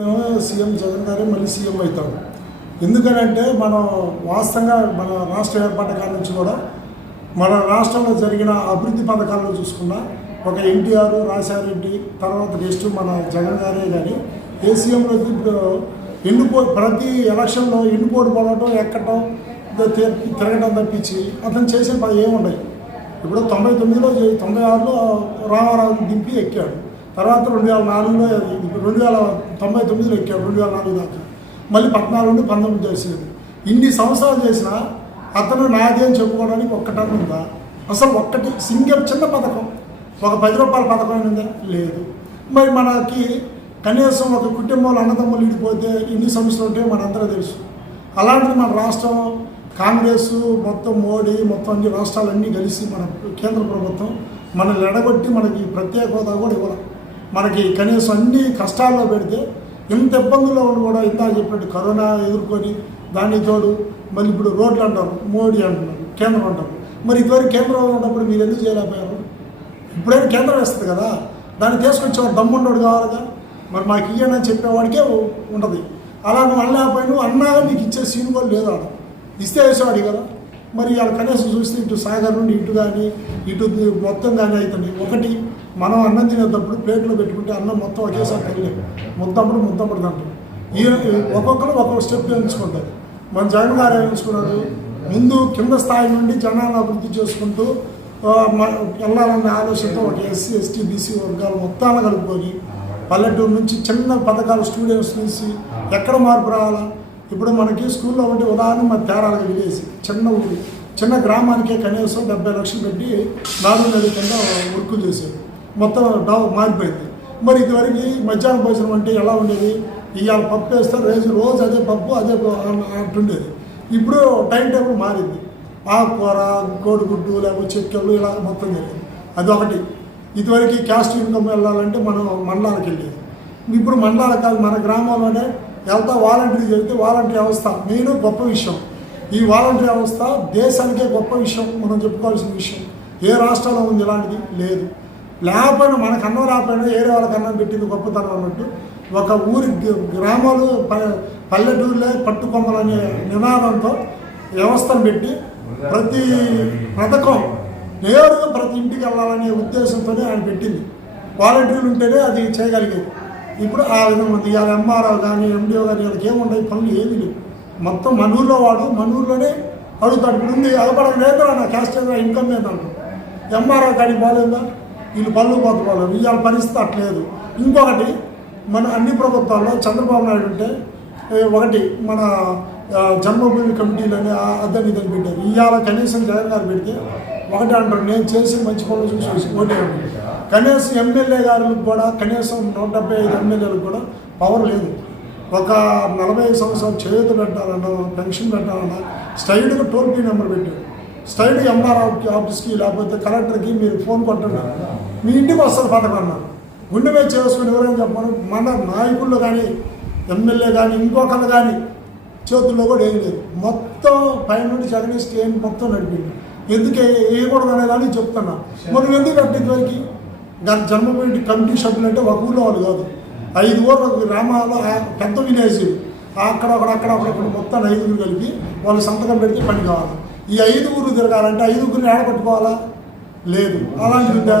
CM Jagan గారే మళ్ళీ CM అవుతాడు ఎందుకనంటే మనం వాస్తవంగా మన రాష్ట్ర ఏర్పాటు నుంచి కూడా మన రాష్ట్రంలో జరిగిన అభివృద్ధి పథకాలను చూసుకున్నా ఒక ఎన్టీఆర్ రాజశేఖరెడ్డి తర్వాత నెక్స్ట్ మన జగన్ గారే కానీ ఏ సీఎంలో ఇప్పుడు ఎన్నుకో ప్రతి ఎలక్షన్లో ఎన్నుకోటు పోవటం ఎక్కటం తిరగడం తప్పించి అతను చేసిన పని ఏముండయి. ఇప్పుడు తొంభై తొమ్మిదిలో తొంభై ఆరులో రామారావు దింపి ఎక్కాడు. తర్వాత రెండు వేల నాలుగులో రెండు వేల తొంభై తొమ్మిదిలో ఎక్కాడు రెండు వేల నాలుగు దాకా. మళ్ళీ పద్నాలుగు నుండి పంతొమ్మిది చేసేది. ఇన్ని సంవత్సరాలు చేసినా అతను నాది అని చెప్పుకోవడానికి ఒక్కటని ఉందా? అసలు ఒక్కటి సింగిల్ చిన్న పథకం. ఒక పది రూపాయల పథకం ఉందా? లేదు. మరి మనకి కనీసం ఒక కుటుంబంలో అన్నదమ్ములు ఇడిపోతే ఇన్ని సమస్యలు ఉంటాయో మనందరూ తెలుసు. అలాంటిది మన రాష్ట్రం కాంగ్రెస్ మొత్తం మోడీ మొత్తం అన్ని రాష్ట్రాలన్నీ కలిసి మన కేంద్ర ప్రభుత్వం మనల్ని ఎడగొట్టి మనకి ప్రత్యేక హోదా కూడా ఇవ్వాలి. మనకి కనీసం అన్ని కష్టాల్లో పెడితే ఇంత ఇబ్బందుల్లో ఉండి కూడా ఇంత చెప్పినట్టు కరోనా ఎదుర్కొని దాని తోడు మళ్ళీ ఇప్పుడు రోడ్లు అంటారు మోడీ అంటున్నారు కేంద్రం అంటారు. మరి ఇదివరకు కేంద్రంలో ఉన్నప్పుడు మీరు ఎందుకు చేయలేకపోయారు? ఇప్పుడైనా కేంద్రం వేస్తుంది కదా. దాన్ని తీసుకొచ్చేవాడు దమ్ముండోడు కావాలిగా. మరి మాకు ఇయ్యని అని చెప్పేవాడికే ఉంటుంది. అలా నువ్వు అనలేకపోయినా అన్నాగా నీకు ఇచ్చే సీన్ కూడా లేదు ఆడ. ఇస్తే వేసేవాడు కదా. మరి వాళ్ళు కనీసం చూస్తే ఇటు సాగర్ నుండి ఇటు కానీ ఇటు మొత్తం కానీ అవుతుంది ఒకటి మనం అన్నం తినేటప్పుడు ప్లేట్లో పెట్టుకుంటే అన్నం మొత్తం ఒకేసారి తినలేము ముద్దప్పుడు ముద్దప్పుడు తింటాం. ఈ ఒక్కొక్కరు ఒక్కొక్క స్టెప్ ఎంచుకుంటారు మన జగన్ గారు ఎంచుకున్నారు ముందు కింద స్థాయి నుండి జనాలను అభివృద్ధి చేసుకుంటూ ఆ, వెళ్ళాలన్న ఆలోచనతో ఒక ఎస్సీ ఎస్టీ బీసీ వర్గాలు మొత్తాన్ని కలుపుకొని పల్లెటూరు నుంచి చిన్న పథకాలు స్టూడెంట్స్ నుంచి ఎక్కడ మార్పు రావాలా? ఇప్పుడు మనకి స్కూల్లో ఉంటే ఉదాహరణ మన తేరాలకు విలేజ్ చిన్న ఊరు చిన్న గ్రామానికే కనీసం డెబ్బై లక్షలు పెట్టి నాలుగు నెలల కింద వర్క్ చేశారు. మొత్తం డావ్ మారిపోయింది. మరి ఇదివరకు మధ్యాహ్నం భోజనం అంటే ఎలా ఉండేది? ఇవాళ పప్పు వేస్తే రోజు రోజు అదే పప్పు అదే అంటుండేది ఇప్పుడు టైం టేబుల్ మారింది. ఆకుకూర కోడిగుడ్డు లేకపోతే చెక్కలు ఇలా మొత్తం జరిగింది. అది ఒకటి ఇదివరకు క్యాస్ట్ ఇన్కమ్ వెళ్ళాలంటే మనం మండలాలకు వెళ్ళేది. ఇప్పుడు మండలాలకు కాదు మన గ్రామంలోనే వెళ్తా వాలంటీర్ జరిగితే వాలంటీర్ వ్యవస్థ మెయిన్ గొప్ప విషయం. ఈ వాలంటీర్ వ్యవస్థ దేశానికే గొప్ప విషయం మనం చెప్పుకోవాల్సిన విషయం. ఏ రాష్ట్రంలో ఉంది ఇలాంటిది? లేదు. లేకపోయినా మనకు అన్నం రాకపోయినా ఏరే వాళ్ళకి అన్నం పెట్టింది గొప్పతనం అన్నట్టు ఒక ఊరి గ్రామాలు ప- పల్లెటూరులే పట్టుకొమ్మలనే నినాదంతో వ్యవస్థను పెట్టి ప్రతి పథకం నేరుగా ప్రతి ఇంటికి వెళ్ళాలనే ఉద్దేశంతోనే ఆయన పెట్టింది. వాలంటీర్లు ఉంటేనే అది చేయగలిగేది. ఇప్పుడు ఆ విధంగా ఉంది. ఇవాళ ఎంఆర్ఓ కానీ ఎండిఓ కానీ వాళ్ళకి ఏముండవు పనులు ఏమీ లేవు. మొత్తం మన వాడు మన ఊర్లోనే అడుగుతాడు. ఇప్పుడు ఉంది అదపడం లేదు నా క్యాస్ట్ ఇన్కమ్ లేదంటాడు ఎంఆర్ఓ కానీ బాగాలేదా వీళ్ళు పనులు పోతున్నారు. ఇవాళ పరిస్థితి అట్లేదు. ఇంకొకటి మన అన్ని ప్రభుత్వాల్లో చంద్రబాబు నాయుడు ఉంటే ఒకటి మన జన్మభూమి కమిటీలని ఆ అదని ఇదని పెట్టారు. ఇవాళ కనీసం జగన్ గారు పెడితే ఒకటి అంటారు నేను చేసి మంచి పనులు చూసి ఓటే కనీసం ఎమ్మెల్యే గారికి కూడా కనీసం నూట డెబ్బై ఐదు ఎమ్మెల్యేలకు కూడా పవర్ లేదు. ఒక నలభై సంవత్సరాలు చేతులు పెట్టాలన్నా పెన్షన్ పెట్టాలన్నా స్టైడ్గా టోల్ ఫ్రీ నెంబర్ పెట్టాడు స్ట్రైట్ ఎంఆర్ ఆఫీస్కి లేకపోతే కలెక్టర్కి మీరు ఫోన్ కొట్టండి. మీ ఇంటికి వస్తారు పథకన్నారు గుండె మీద చేసుకుని ఎవరైనా చెప్పను మన నాయకుల్లో కానీ ఎమ్మెల్యే కానీ ఇంకొకరు కానీ చేతుల్లో కూడా ఏం లేదు. మొత్తం పైన నుండి జగనిస్ట్ ఏం మొత్తం నడిపింది. ఎందుకే వేయకూడదు అనేదాన్ని చెప్తున్నా. మరి ఎందుకు కట్టింది వరకు? దాని జన్మభూమి కమిటీ సభ్యులు అంటే ఒక ఊళ్ళో వాళ్ళు కాదు. ఐదు ఊర్ల గ్రామాల్లో పెద్ద విలేజ్. అక్కడ అక్కడ అక్కడ అక్కడ మొత్తం ఐదుగురు కలిపి వాళ్ళు సంతకం పెడితే పని కావాలి. ఈ ఐదుగురు తిరగాలంటే ఐదుగురిని ఆడపట్టుకోవాలా లేదు. అలాంటి ఉందా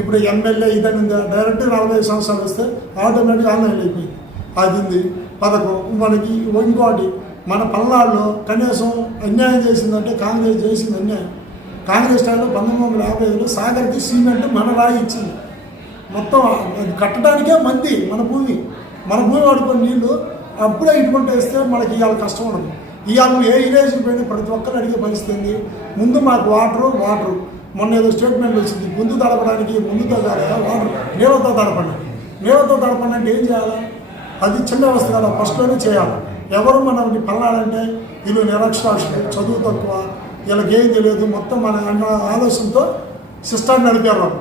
ఇప్పుడు ఎమ్మెల్యే ఇదని ఉందా. డైరెక్ట్ నలభై ఐదు సంవత్సరాలు వస్తే ఆటోమేటిక్గా ఆన్లైన్ అయిపోయింది. అది ఉంది పథకం మనకి ఇంకోటి మన పల్నాడులో కనీసం అన్యాయం చేసిందంటే కాంగ్రెస్ చేసింది అన్యాయం. కాంగ్రెస్ టైంలో పంతొమ్మిది వందల యాభై ఐదులో సాగర్కి సిమెంట్ మన రాయి ఇచ్చింది. మొత్తం అది కట్టడానికే మంది మన భూమి. మన భూమి వాడుకొని నీళ్ళు అప్పుడే ఇటువంటి వేస్తే మనకి ఇవాళ కష్టం ఉండదు. ఇవాళ నువ్వు ఏ విలేజ్కి పోయినా ప్రతి ఒక్కరు అడిగే పరిస్థితి ముందు మాకు వాటరు వాటరు. మొన్న ఏదో స్టేట్మెంట్ వచ్చింది. ముందు తడపడానికి ముందుతో కాదా వాటర్. నీళ్ళతో తడపండి. నీళ్ళతో తడపండి అంటే ఏం చేయాలి? అది చిన్న వ్యవస్థ కదా. ఫస్ట్లోనే చేయాలి. ఎవరు మనకి పల్లాడంటే వీళ్ళు నిరక్షరాస్యులు. చదువు తక్కువ. వీళ్ళకి ఏం తెలియదు. మొత్తం మన ఆలోచనతో సిస్టమ్ నడిపారు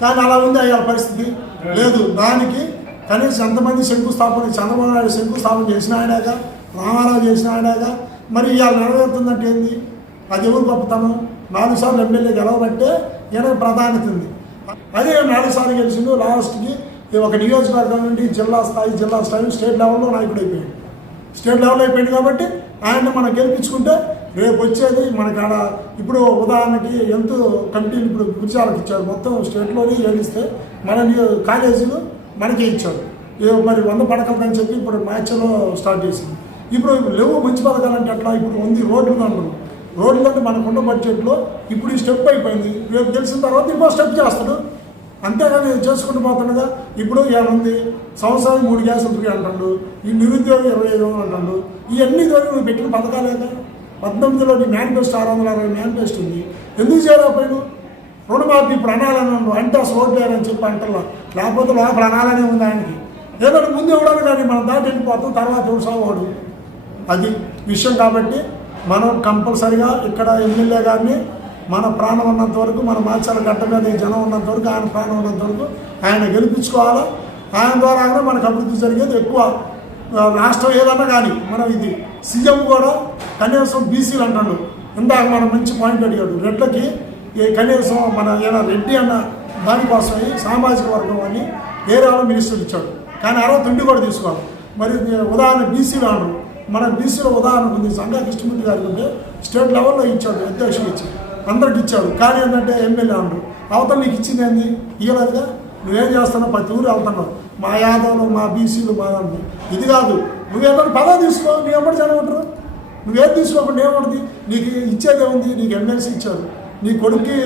కానీ అలా ఉంది అయ్యా పరిస్థితి. లేదు. దానికి కనీసం ఎంతమంది శంకుస్థాపన చంద్రబాబు నాయుడు శంకుస్థాపన చేసిన ఆయనగా రామారావు చేసిన ఆయనగా మరి ఇవాళ నెరవేరుతుందంటే ఏంది? అది ఎవరు గొప్పతనం? నాలుగు సార్లు ఎమ్మెల్యే గెలవబట్టే ఈయన ప్రాధాన్యత ఉంది అదే నాలుగు సార్లు గెలిచిండు లాస్ట్కి ఒక నియోజకవర్గం నుండి జిల్లా స్థాయి జిల్లా స్థాయి స్టేట్ లెవెల్లో నాయకుడు అయిపోయాడు. స్టేట్ లెవెల్ అయిపోయింది కాబట్టి ఆయన్ని మనం గెలిపించుకుంటే రేపు వచ్చేది మనకాడ ఇప్పుడు ఉదాహరణకి ఎంత కమిటీలు ఇప్పుడు గురిజాలకు ఇచ్చారు. మొత్తం స్టేట్లోనే ఏడిస్తే మన కాలేజీలు మనకే ఇచ్చారు. మరి వంద పడకలు అని చెప్పి ఇప్పుడు మ్యాచ్లో స్టార్ట్ చేసింది. ఇప్పుడు లేవు మంచి పథకాలు అంటే అట్లా ఇప్పుడు ఉంది రోడ్లు అంటారు రోడ్లు అంటే మనకున్న బడ్జెట్లో ఇప్పుడు ఈ స్టెప్ అయిపోయింది. రేపు తెలిసిన తర్వాత ఇంకో స్టెప్ చేస్తాడు. అంతేగాని చేసుకుంటూ పోతుండగా ఇప్పుడు ఏముంది సంవత్సరానికి మూడు గ్యాసులు ఫ్రీ అంటాడు. ఈ నిరుద్యోగం ఇరవై ఐదు వందలు అంటాడు. ఇవన్నీ ద్వారా నువ్వు పెట్టిన పథకాలేదా పద్దెనిమిదిలో నీ మేనిఫెస్టో ఆరు వందల అరవై మేనిఫెస్టో ఉంది. ఎందుకు చేయలేకపోయాడు? రుణమాఫీ ఇప్పుడు అనాలని అంటే అసలు ఓటు వేయాలని చెప్పి అంటలా లేకపోతే లోపల అనాలనే ఉంది ఆయనకి. ఏదైనా ముందు ఇవ్వడానికి కానీ మనం దాటి వెళ్ళిపోతాం. తర్వాత ఎవడు సావాడు అది విషయం కాబట్టి మనం కంపల్సరిగా ఇక్కడ ఎమ్మెల్యే గారిని మన ప్రాణం ఉన్నంత వరకు మన మాచాల గడ్డ మీద ఈ జనం ఉన్నంత వరకు ఆయన ప్రాణం ఉన్నంత వరకు ఆయన గెలిపించుకోవాలా? ఆయన ద్వారానే మనకు అభివృద్ధి జరిగేది ఎక్కువ. రాష్ట్రం ఏదన్నా కానీ మనం ఇది సీఎం కూడా కనీసం బీసీలు అంటాడు. ఇందాక మనం మంచి పాయింట్ అడిగాడు. రెడ్లకి ఈ కనీసం మన ఏదైనా రెడ్డి అన్న దానికోసం సామాజిక వర్గం అని ఏరియాలో మినిస్టర్ ఇచ్చాడు. కానీ అరవై తిండి కూడా తీసుకోవాలి. మరి ఉదాహరణ బీసీలు అన్నారు. మన బీసీలో ఉదాహరణ ఉంది సంఘా కృష్ణమూర్తి గారు ఉంటే స్టేట్ లెవెల్లో ఇచ్చాడు అధ్యక్షుడు ఇచ్చి అందరికి ఇచ్చాడు. కానీ ఏంటంటే ఎమ్మెల్యే అన్నారు అవతల నీకు ఇచ్చింది ఏంది? ఇవ్వలేదుగా నువ్వేం చేస్తున్నావు? ప్రతి ఊరు వెళ్తున్నావు. మా యాదవులు మా బీసీలు మా ఇది కాదు. నువ్వేమన్నా పదవి తీసుకో నీ ఎప్పుడు ఉంటారు. నువ్వేం తీసుకోకుండా ఏముంటుంది నీకు ఇచ్చేది ఏముంది? నీకు ఎమ్మెల్సీ ఇచ్చారు. నీ కొడుక్కి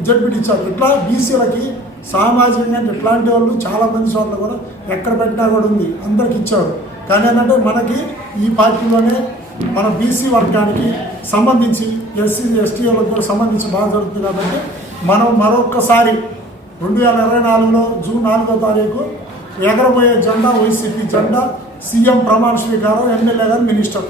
జడ్పీటీ ఇచ్చారు. ఇట్లా బీసీలకి సామాజికంగా ఇట్లాంటి వాళ్ళు చాలా మంది చోట్ల కూడా ఎక్కడ పెట్టినా కూడా ఉంది. అందరికి ఇచ్చారు. కానీ ఏంటంటే మనకి ఈ పార్టీలోనే మన బీసీ వర్గానికి సంబంధించి ఎస్సీ ఎస్టీ కూడా సంబంధించి బాగా జరుగుతుంది కాబట్టి మనం మరొక్కసారి రెండు వేల ఇరవై నాలుగులో జూన్ నాలుగో తారీఖు ఎగరబోయే జెండా వైసీపీ జెండా సీఎం ప్రమాణ స్వీకారం ఎమ్మెల్యే గారు మినిస్టర్.